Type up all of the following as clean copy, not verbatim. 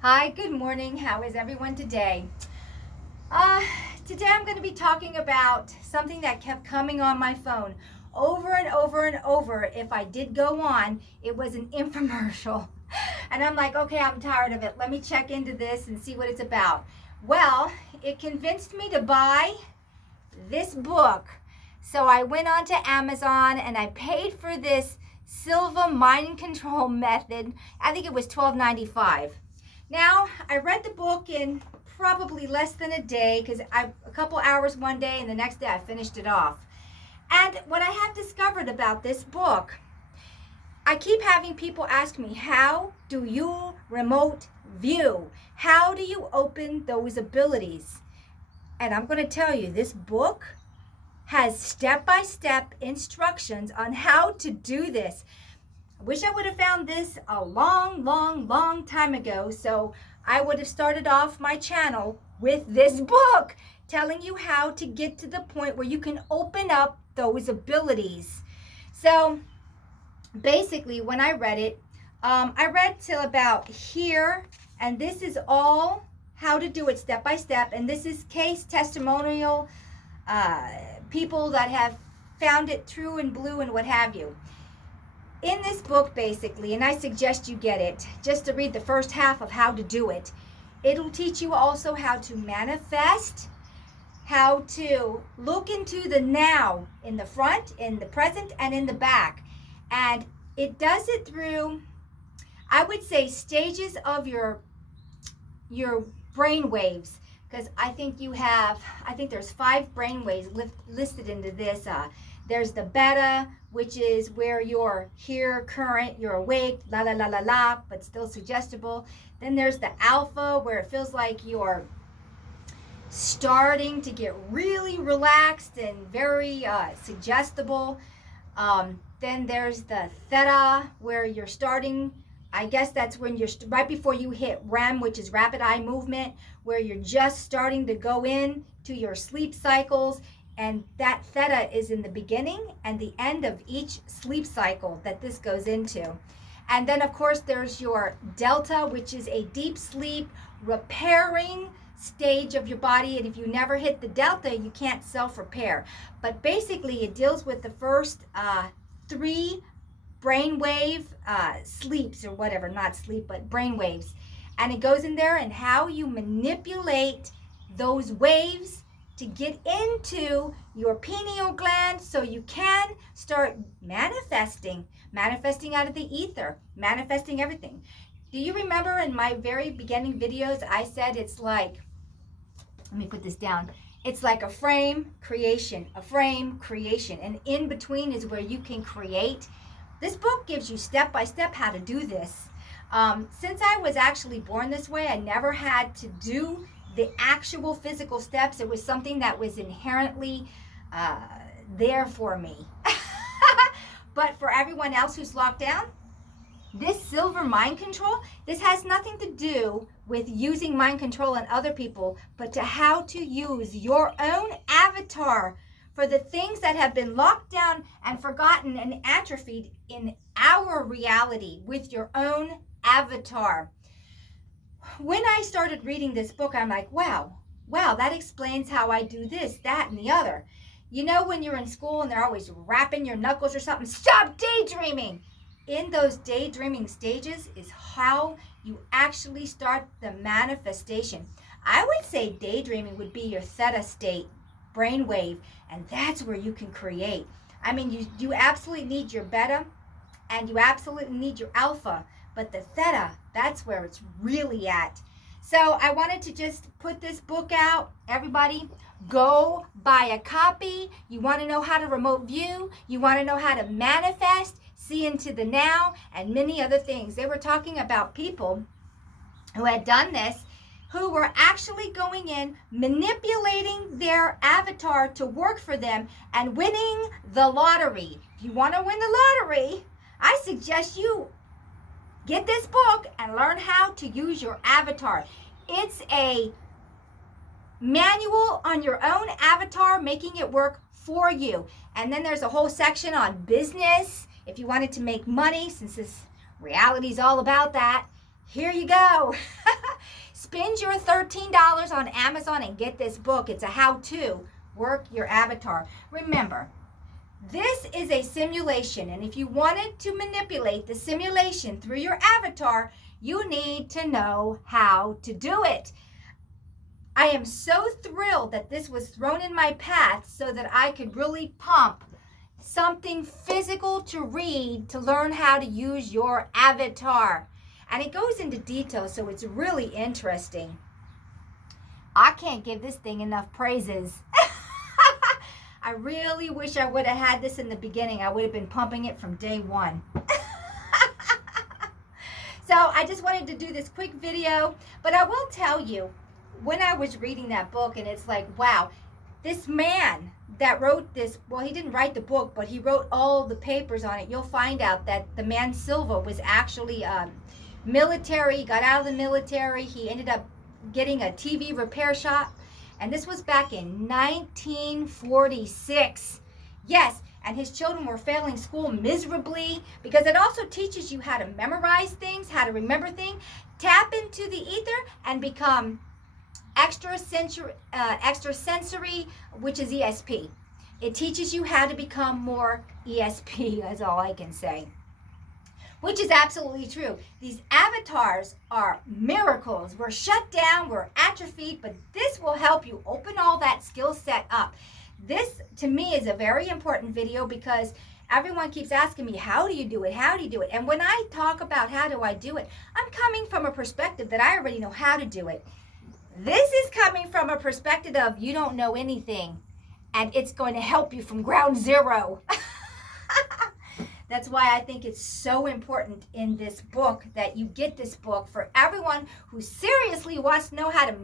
Hi, good morning. How is everyone today? Uh, Today I'm going to be talking about something that kept coming on my phone over and over and over. If I did go on, it was an infomercial. And I'm like, okay, I'm tired of it. Let me check into this and see what it's about. Well, it convinced me to buy this book. So I went on to Amazon and I paid for this Silva mind control method. I think it was $12.95. Now, I read the book in probably less than a day because a couple hours one day and the next day I finished it off. And what I have discovered about this book, I keep having people ask me, how do you remote view? How do you open those abilities? And I'm going to tell you, this book has step-by-step instructions on how to do this. I wish I would have found this a long time ago, so I would have started off my channel with this book telling you how to get to the point where you can open up those abilities. So basically, when I read it, I read till about here, and this is all how to do it step by step, and this is case testimonial, people that have found it true and blue and what have you. In this book, basically, and I suggest you get it, just to read the first half of how to do it. It'll teach you also how to manifest, how to look into the now, in the front, in the present, and in the back. And it does it through, I would say, stages of your brain waves, because I think there's 5 brain waves listed into this. There's the beta, which is where you're here, current, you're awake, la la la la la, but still suggestible. Then there's the alpha, where it feels like you're starting to get really relaxed and very suggestible. Then there's the theta, where you're starting, I guess that's when you're right before you hit REM, which is rapid eye movement, where you're just starting to go in to your sleep cycles. And that theta is in the beginning and the end of each sleep cycle that this goes into. And then, of course, there's your delta, which is a deep sleep repairing stage of your body. And if you never hit the delta, you can't self-repair. But basically, it deals with the first 3 brainwave sleeps, or whatever, not sleep, but brainwaves. And it goes in there and how you manipulate those waves to get into your pineal gland so you can start manifesting out of the ether, manifesting everything. Do you remember in my very beginning videos, I said it's like, let me put this down. It's like a frame creation, and in between is where you can create. This book gives you step by step how to do this. Since I was actually born this way, I never had to do the actual physical steps. It was something that was inherently there for me. But for everyone else who's locked down, this silver mind control, this has nothing to do with using mind control on other people, but to how to use your own avatar for the things that have been locked down and forgotten and atrophied in our reality with your own avatar. When I started reading this book, I'm like, wow, that explains how I do this, that, and the other. You know, when you're in school and they're always rapping your knuckles or something, stop daydreaming. In those daydreaming stages is how you actually start the manifestation. I would say daydreaming would be your theta state, brainwave, and that's where you can create. I mean, you absolutely need your beta and you absolutely need your alpha, but the theta, that's where it's really at. So I wanted to just put this book out. Everybody, go buy a copy. You want to know how to remote view, you want to know how to manifest, see into the now, and many other things. They were talking about people who had done this, who were actually going in, manipulating their avatar to work for them and winning the lottery. If you want to win the lottery, I suggest you get this book and learn how to use your avatar. It's a manual on your own avatar, making it work for you. And then there's a whole section on business. If you wanted to make money, since this reality is all about that, here you go. $13 on Amazon and get this book. It's a how-to work your avatar. Remember, this is a simulation, and if you wanted to manipulate the simulation through your avatar, you need to know how to do it. I am so thrilled that this was thrown in my path so that I could really pump something physical to read to learn how to use your avatar. And it goes into detail, so it's really interesting. I can't give this thing enough praises. I really wish I would have had this in the beginning. I would have been pumping it from day one. So I just wanted to do this quick video, but I will tell you, when I was reading that book, and it's like, wow, this man that wrote this, well, he didn't write the book, but he wrote all the papers on it. You'll find out that the man Silva was actually military, got out of the military. He ended up getting a TV repair shop, and this was back in 1946. Yes, and his children were failing school miserably, because it also teaches you how to memorize things, how to remember things, tap into the ether, and become extrasensory, which is ESP. It teaches you how to become more ESP, that's all I can say. Which is absolutely true. These avatars are miracles. We're shut down, we're atrophied, but this will help you open all that skill set up. This, to me, is a very important video because everyone keeps asking me, how do you do it? How do you do it? And when I talk about how do I do it, I'm coming from a perspective that I already know how to do it. This is coming from a perspective of you don't know anything, and it's going to help you from ground zero. That's why I think it's so important in this book that you get this book for everyone who seriously wants to know how to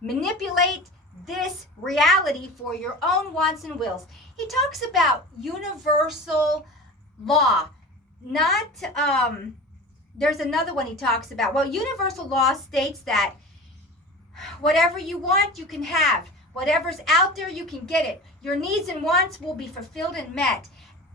manipulate this reality for your own wants and wills. He talks about universal law, not, there's another one he talks about. Well, universal law states that whatever you want, you can have. Whatever's out there, you can get it. Your needs and wants will be fulfilled and met.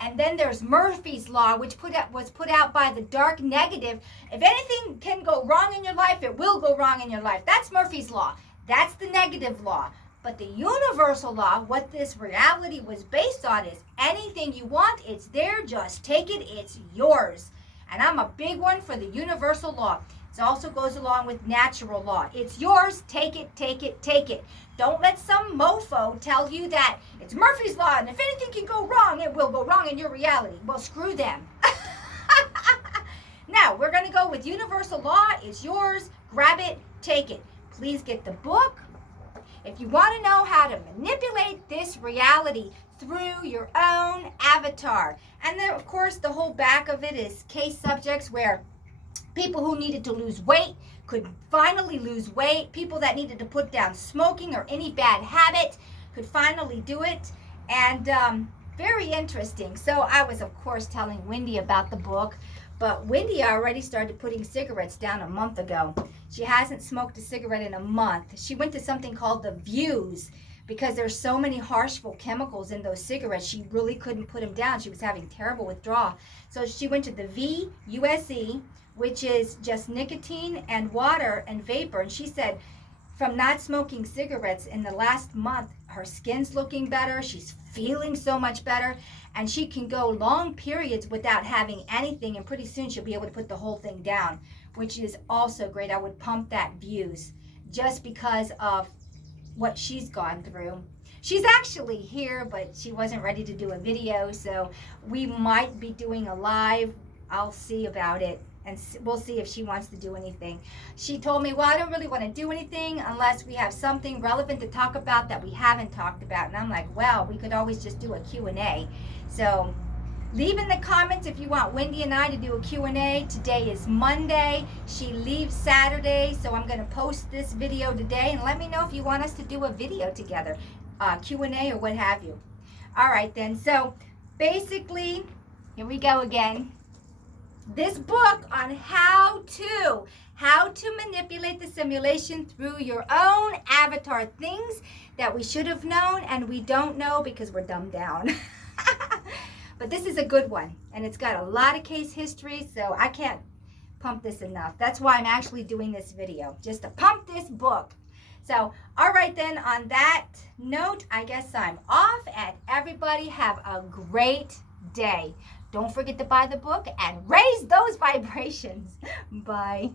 And then there's Murphy's Law, which was put out by the dark negative. If anything can go wrong in your life, it will go wrong in your life. That's Murphy's Law. That's the negative law. But the universal law, what this reality was based on, is anything you want, it's there. Just take it. It's yours. And I'm a big one for the universal law. It also goes along with natural law. It's yours. Take it, take it, take it. Don't let some mofo tell you that it's Murphy's Law, and if anything can go wrong, it will go wrong in your reality. Well, screw them. Now, we're going to go with universal law. It's yours. Grab it, take it. Please get the book. If you want to know how to manipulate this reality through your own avatar. And then, of course, the whole back of it is case subjects where people who needed to lose weight could finally lose weight. People that needed to put down smoking or any bad habit could finally do it. And very interesting. So I was, of course, telling Wendy about the book. But Wendy already started putting cigarettes down a month ago. She hasn't smoked a cigarette in a month. She went to something called the Views because there's so many harmful chemicals in those cigarettes. She really couldn't put them down. She was having terrible withdrawal. So she went to the VUSE, which is just nicotine and water and vapor. And she said from not smoking cigarettes in the last month, her skin's looking better. She's feeling so much better. And she can go long periods without having anything. And pretty soon she'll be able to put the whole thing down, which is also great. I would pump that Views just because of what she's gone through. She's actually here, but she wasn't ready to do a video. So we might be doing a live. I'll see about it. And we'll see if she wants to do anything. She told me, well, I don't really want to do anything unless we have something relevant to talk about that we haven't talked about. And I'm like, well, we could always just do a Q&A. So leave in the comments if you want Wendy and I to do a Q&A. Today is Monday. She leaves Saturday. So I'm going to post this video today. And let me know if you want us to do a video together, Q&A or what have you. All right, then. So basically, here we go again. This book on how to manipulate the simulation through your own avatar, things that we should have known and we don't know because we're dumbed down. But this is a good one, and it's got a lot of case history, so I can't pump this enough. That's why I'm actually doing this video, just to pump this book. So, all right then, on that note, I guess I'm off, and everybody have a great day. Don't forget to buy the book and raise those vibrations. Bye.